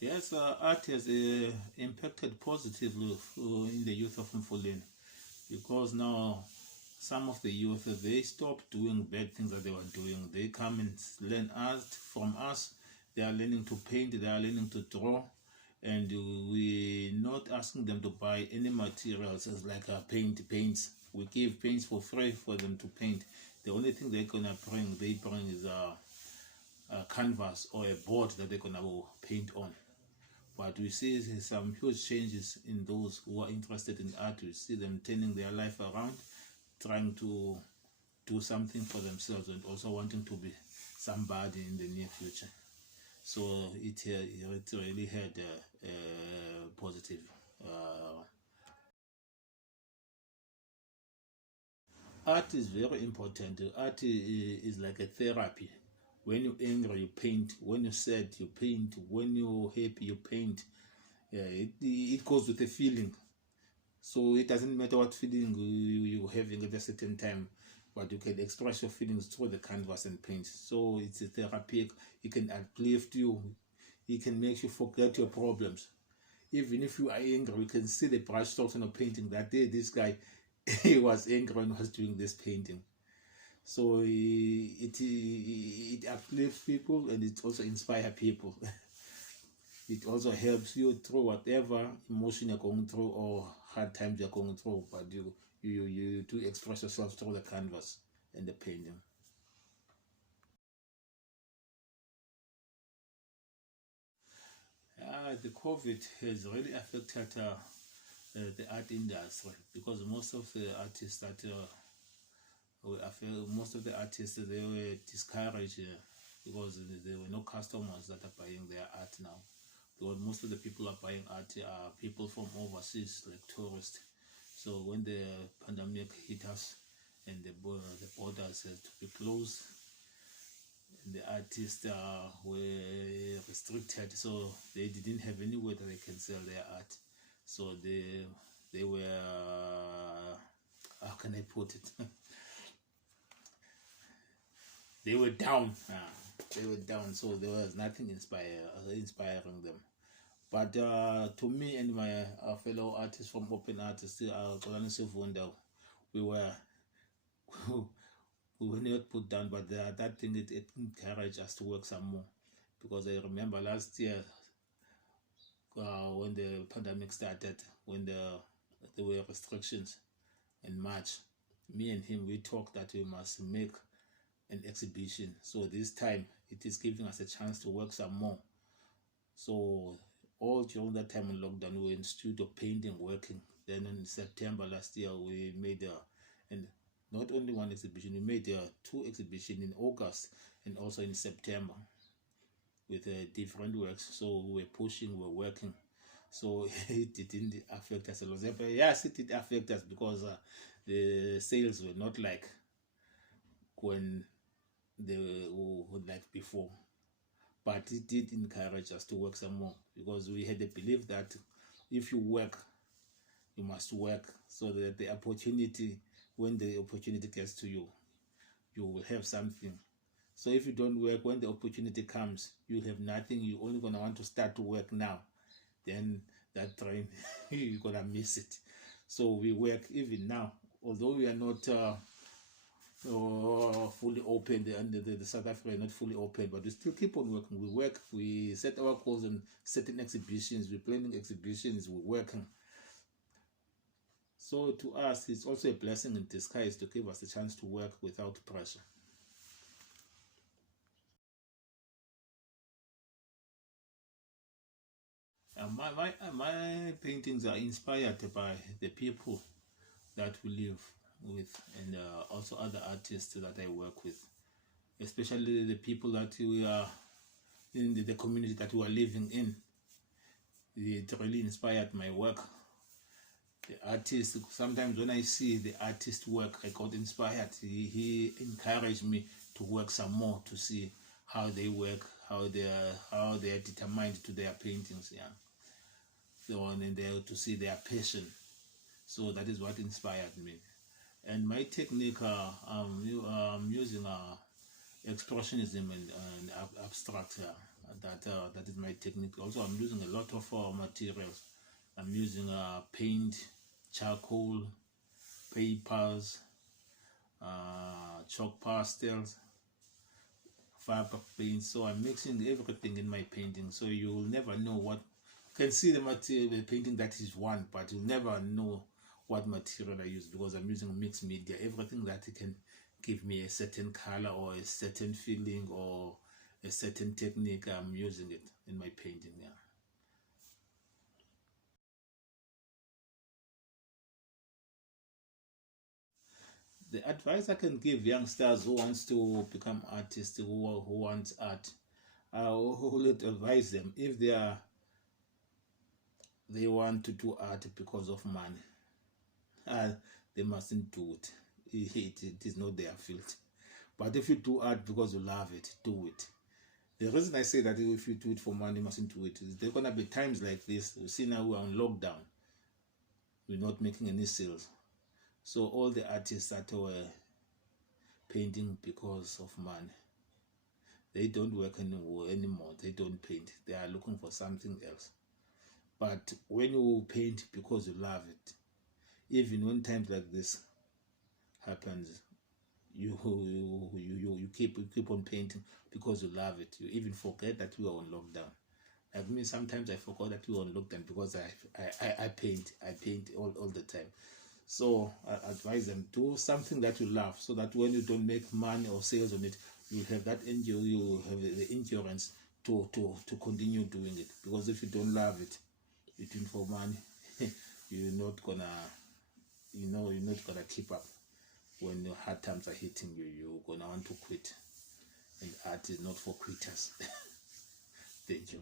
Yes, art has impacted positively in the youth of Mfuleni, because now some of the youth, they stop doing bad things that they were doing. They come and learn art from us. They are learning to paint, they are learning to draw, and we're not asking them to buy any materials as like paints. We give paints for free for them to paint. The only thing they're gonna bring, is a canvas or a board that they're gonna paint on. But we see some huge changes in those who are interested in art. We see them turning their life around, trying to do something for themselves, and also wanting to be somebody in the near future. So it really had a positive. Art is very important. Art is like a therapy. When you're angry, you paint. When you're sad, you paint. When you're happy, you paint. Yeah, it goes with a feeling. So it doesn't matter what feeling you're having at a certain time, but you can express your feelings through the canvas and paint. So it's a therapeutic. It can uplift you. It can make you forget your problems. Even if you are angry, you can see the brush strokes on a painting. That day, this guy, he was angry when he was doing this painting. So it uplifts people, and it also inspires people. It also helps you through whatever emotion you're going through or hard times you're going through, but you do express yourself through the canvas and the painting. The COVID has really affected the art industry, because most of the artists that most of the artists, they were discouraged because there were no customers that are buying their art now. Because most of the people are buying art are people from overseas, like tourists. So when the pandemic hit us and the borders had to be closed, and the artists were restricted, so they didn't have anywhere that they can sell their art. So they were how can I put it? They were down. They were down, so there was nothing inspiring them. But to me and my fellow artists from Open Artists, we were we were not put down, but that thing it encouraged us to work some more. Because I remember last year when the pandemic started, when there were restrictions in March, me and him, we talked that we must make an exhibition. So this time it is giving us a chance to work some more. So all during that time in lockdown, we were in studio painting, working. Then in September last year, we made and not only one exhibition, we made two exhibitions in August and also in September with different works. So we were pushing, we were working. So it didn't affect us a lot. But yes, it did affect us because the sales were not like when they were like before. But it did encourage us to work some more, because we had a belief that if you work, you must work, so that the opportunity, when the opportunity gets to you, you will have something. So if you don't work, when the opportunity comes, you have nothing. You're only going to want to start to work now. Then that train, you're going to miss it. So we work even now, although we are not fully open, the South Africa is not fully open, but we still keep on working. We work, we set our goals on certain exhibitions, we're planning exhibitions, we're working. So to us, it's also a blessing in disguise to give us a chance to work without pressure. My paintings are inspired by the people that we live with, and also other artists that I work with, especially the people that we are in the community that we are living in. It really inspired my work. The artist, sometimes when I see the artist work, I got inspired. He encouraged me to work some more, to see how they work, how they are determined to their paintings. Yeah, so on, and there to see their passion. So that is what inspired me. And my technique, I'm using expressionism and abstract. that is my technique. Also, I'm using a lot of materials. I'm using paint, charcoal, papers, chalk pastels, fiber paint. So I'm mixing everything in my painting, so you will never know what you can see the material, the painting that is one, but you'll never know what material I use, because I'm using mixed media. Everything that can give me a certain color or a certain feeling or a certain technique, I'm using it in my painting. Yeah. The advice I can give youngsters who wants to become artists, who wants art, I will advise them, if they want to do art because of money, they mustn't do it. It is not their field. But if you do art because you love it, do it. The reason I say that if you do it for money, you mustn't do it, is there are gonna be times like this. You see, now we're on lockdown, we're not making any sales. So all the artists that were painting because of money, they don't work anymore. They don't paint. They are looking for something else. But when you paint because you love it, even when times like this happens, you keep on painting because you love it. You even forget that you are on lockdown. Like me, sometimes I forgot that we were on lockdown because I paint all the time. So I advise them, do something that you love, so that when you don't make money or sales on it, you have that you have the endurance to continue doing it. Because if you don't love it, you're doing for money, you're not gonna you're not gonna keep up. When the hard times are hitting you, you're gonna want to quit. And art is not for quitters. Thank you.